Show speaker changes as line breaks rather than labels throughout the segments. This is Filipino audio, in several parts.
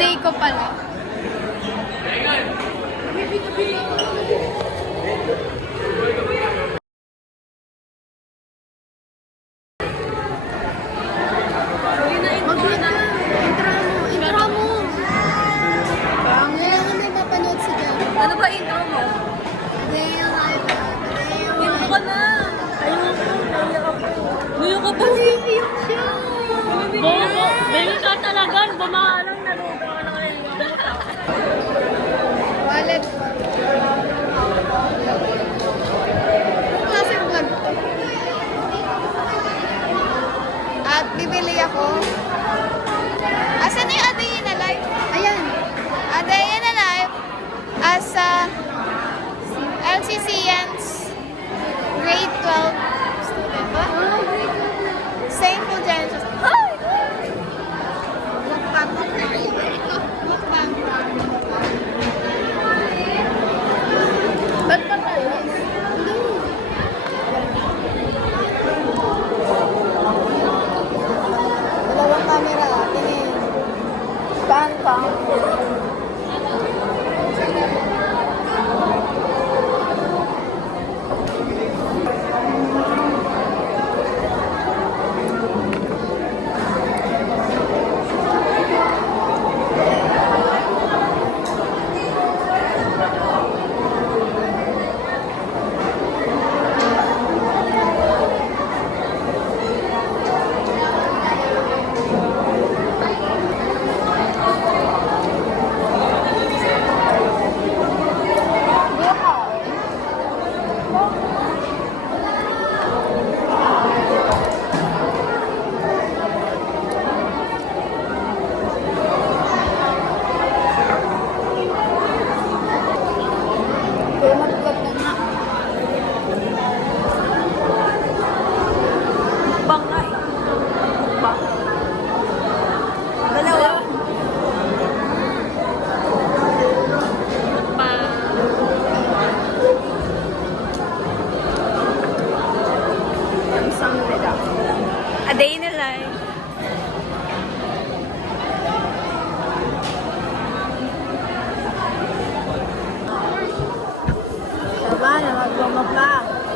day ko pala. Mag-vlog ka. Intro mo. Intro mo. Kailangan may mapanood si Jan.
Ano ba intro mo?
Today yung live. Today yung
Intro ka na. Ayoko. Naiyak ako.
Naiiyak siya.
Bobo. Baby ka talaga. Bumahalang naluga ka na kayo.
Wallet. Klaseng vlog to. At bibili ako.
Asan na yung Adayin live?
Ayan.
Adayin na live as a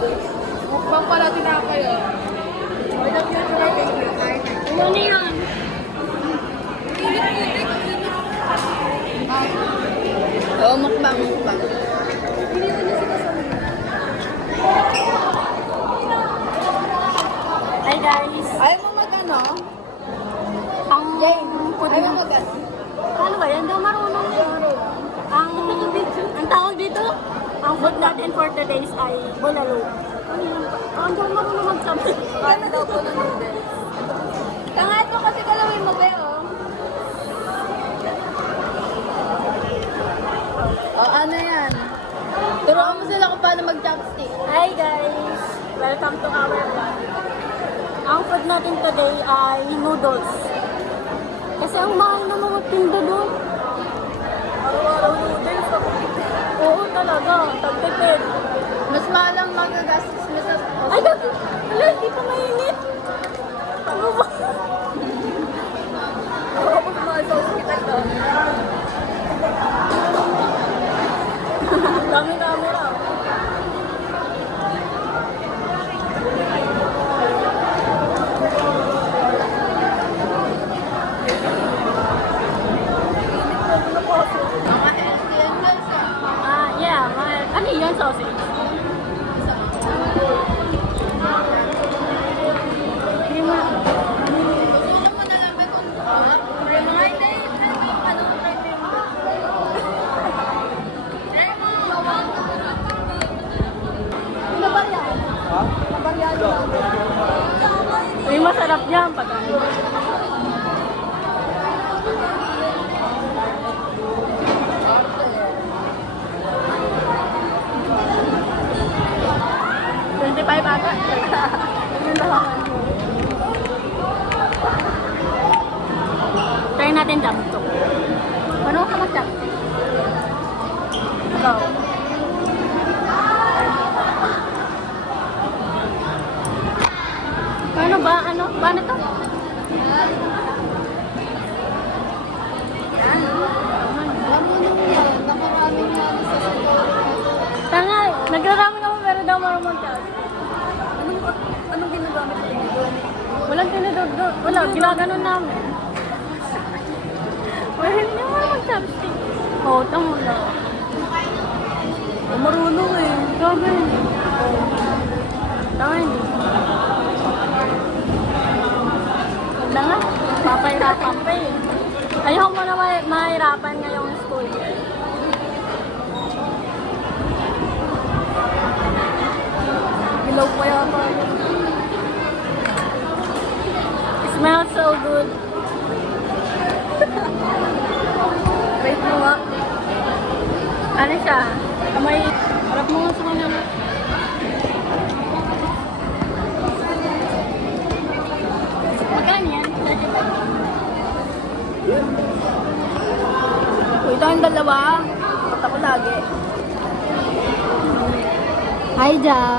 Mukbang
pala tinakayo. Ano na yan?
Oo, mukbang, mukbang.
Hi guys.
Ayaw mo mag-ano?
Ang
Jane,
food
ayaw mo mag-ano?
Ano ba yan? Ako marunong. Ang, ang tawag dito, ang food natin for today ay bulalo. Ano yun? Ah, Hindi ako marunong magsabi.
Paano daw po ng noodles? Kangat mo kasi galawin mo, be, oh. Oh, ano yan? Turuan mo sila kung paano mag-chopstick.
Hi guys! Welcome to our vlog. Ang food natin today ay noodles. Kasi ang mahal na mga tinda doon. Araw-araw noodles. Oo talaga, tagtipid.
Mas mahal ang magagastos mo sa
Ay, dati, wala, hindi pa mainit. Ano ba?
Oo, mas mahal sa hospital to.
Dami camera.
Mga healthy yan guys, ah.
Ah, yeah. ma- Ano yun, sausage? Hindi mo
Gusto mo na lang kung ah, Try mo nga, hindi. Try mo yung ano, try mo yung- Try mo.
Ano ba yan? Uy, masarap yan pag ano. Twenty-five ata. Try natin jump to. Ano ka mag-jump? Go. Paano Paano to?
Tanga,
nagraraman ako pero daw marumang ka.
Anong,
anong ginagamit ko dito?
Walang tinudod Wala, ginaganon namin. Wala, hindi mo mag-chopstick. Oo, oh, tamo na. Marunong eh. Grabe. Oo. Tama hindi na nga. Papahirapan pa eh. Ayaw mo na ma- mahirapan ngayong school year. Ilaw pa yata. It smells so good. Wait mo nga. Ano siya? Dada.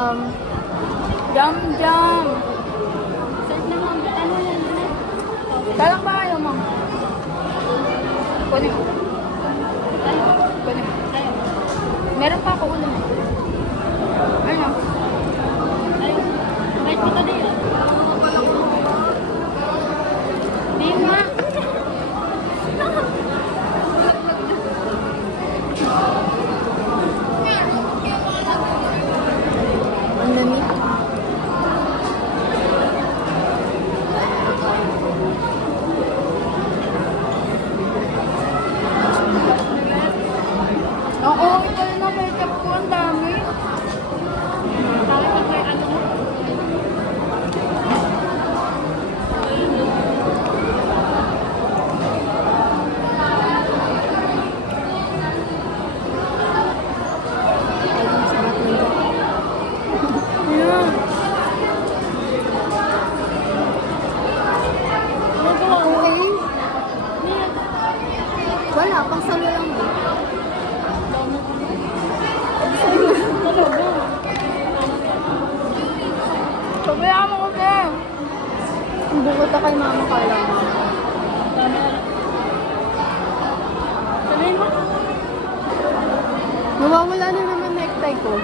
Nawawala na naman necktie ko.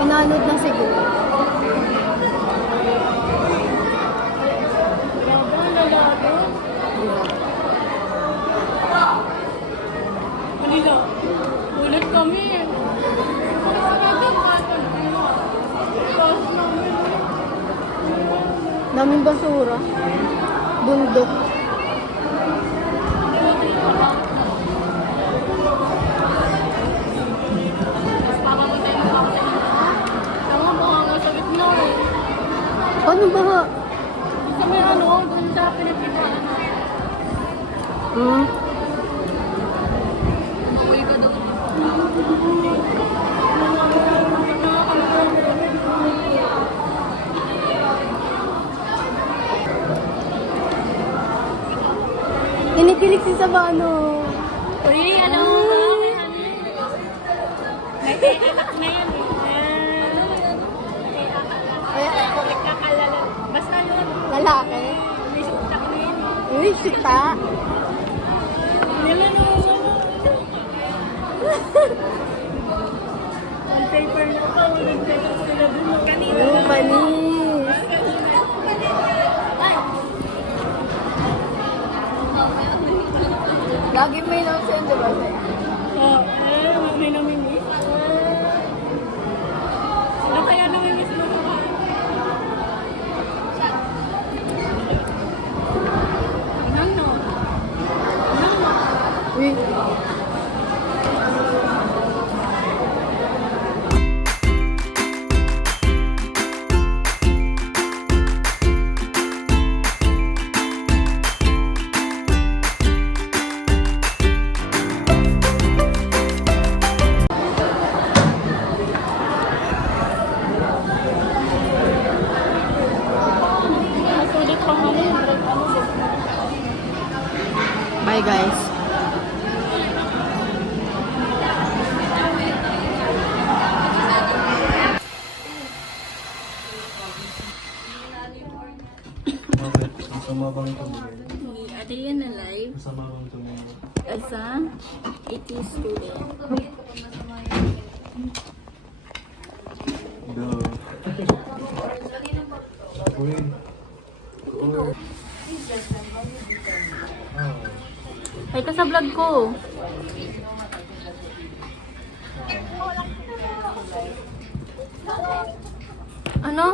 Inanod na siguro.
Manila. Ulit kami eh.
Daming basura. Bundok.
Uh-huh. Gusto
mo si Sabano. Sita.
Ang paper na ako, nag-text sila dun.
Oh, manis. Lagi may nonsense, di ba?
Oo, eh, may namin
Uy. Bye guys.
Ay ka sa vlog ko. Ano?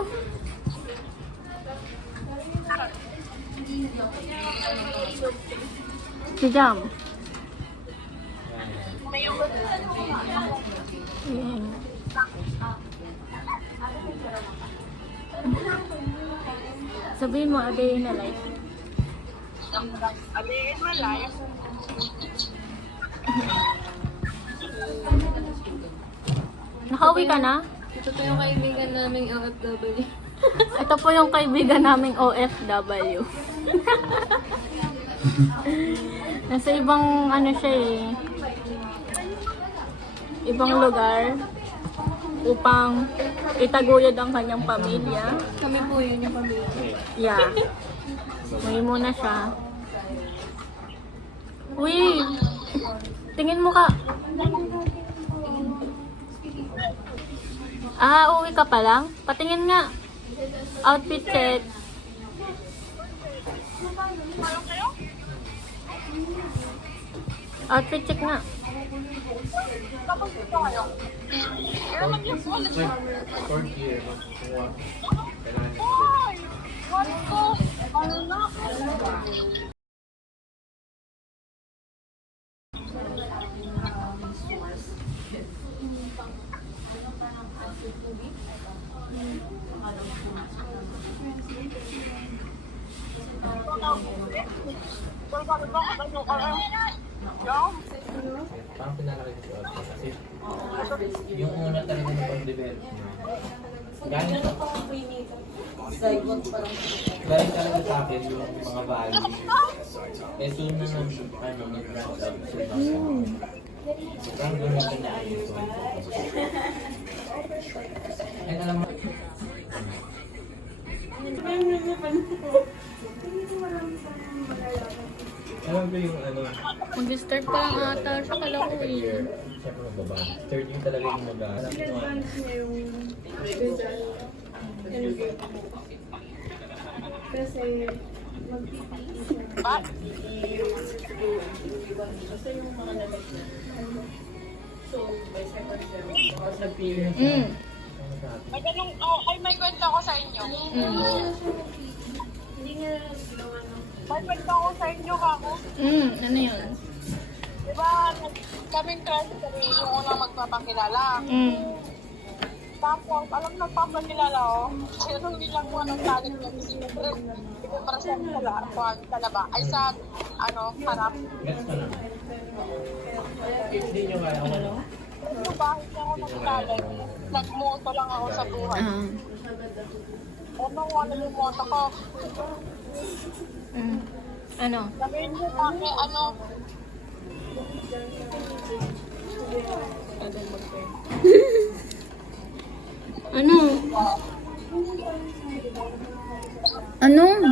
Si Jam. May yung Sabihin mo, a day in a life. Nakauwi ka na?
Ito po yung kaibigan naming OFW.
Ito po yung kaibigan naming OFW. Nasa ibang ano siya eh. Ibang lugar upang itaguyod ang kanyang pamilya.
Kami po yun yung pamilya.
Yeah. Uwi muna siya. Uy! Tingin mo ka. Ah, uwi ka pa lang? Patingin nga. Outfit check. Outfit check nga.
Third year. Kailangan niya.
Parang pinalaki ko kasi yung una talaga ng pag-develop niya. Galing Galing talaga sa akin yung mga value. Eh, soon na nang, ano, nag-branch out mga. Parang doon yung pinaayos ko. And alam mo,
Mag-start pa lang ata siya kala ko
second
eh.
siyempre magbaba. Third year talaga yung mag-aaral.
Kasi mag-PPE siya.
Mm.
May ganun, oh, ay may kwento ko sa inyo. May kwento ko sa inyo kako.
Mm, ano yun?
Di ba, kaming crush kami yung unang magpapakilala.
Mm.
Tapos, alam na papakilala ko, ayun nung nilang mo anong talent niya. Kasi siyempre, hindi para sa lahat, sa laba. Ay sa, ano, harap.
Hindi nyo kaya ako ano.
Yung bahit niya ako ng talent. Nagmoto lang ako sa buhay.
Ah.
Ano, ano yung moto ko?
Mm. Ano?
Sabihin niyo kami, ano,
Ano? Ano? Ano?